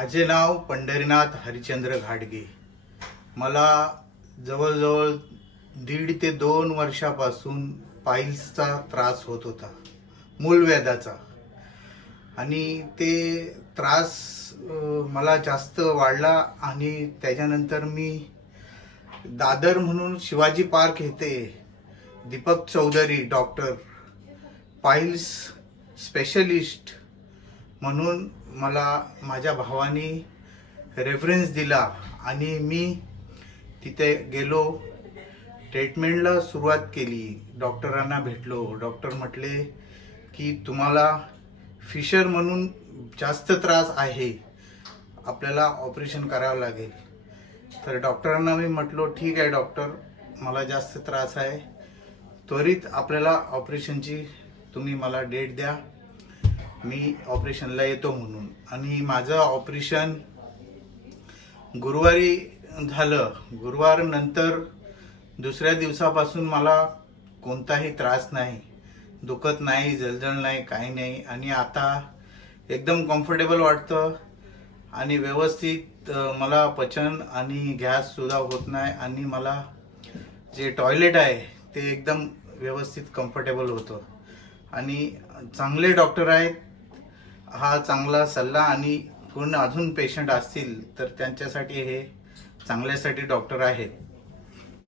माझे नाव पंढरीनाथ हरिचंद्र घाडगे मला जवळजवळ दीड ते दोन वर्षापासून पाईल्सचा त्रास होत होता मूलव्याधाचा आणि ते त्रास मला जास्त वाढला आणि त्याच्यानंतर मी दादर म्हणून शिवाजी पार्क येथे Deepak Chaudhari doctor piles specialist म्हणून मला माझ्या भावाने रेफरन्स दिला आणि मी तिथे गेलो. ट्रीटमेंटला सुरुवात केली. डॉक्टरांना भेटलो. डॉक्टर म्हटले की तुम्हाला फिशर म्हणून जास्त त्रास आहे. आपल्याला ऑपरेशन करावं लागेल. तर डॉक्टरांना मी म्हटलो ठीक आहे डॉक्टर मला जास्त त्रास आहे. त्वरित आपल्याला ऑपरेशनची तुम्ही मला डेट द्या. मी ऑपरेशनला येतो म्हणून. आणि माझं ऑपरेशन गुरुवारी झालं. गुरुवार नंतर दुसऱ्या दिवसापासून मला कोणताही त्रास नाही दुखत नाही जळजळ नाही काही नाही. आणि आता एकदम कम्फर्टेबल वाटतं. आणि व्यवस्थित मला पचन आणि गॅससुद्धा होत नाही. आणि मला जे टॉयलेट आहे ते एकदम व्यवस्थित कम्फर्टेबल होतं. आणि चांगले डॉक्टर आहेत. हा चांगला सल्ला आणि कोण अजून पेशंट असतील तर त्यांच्यासाठी हे चांगल्यासाठी डॉक्टर आहेत.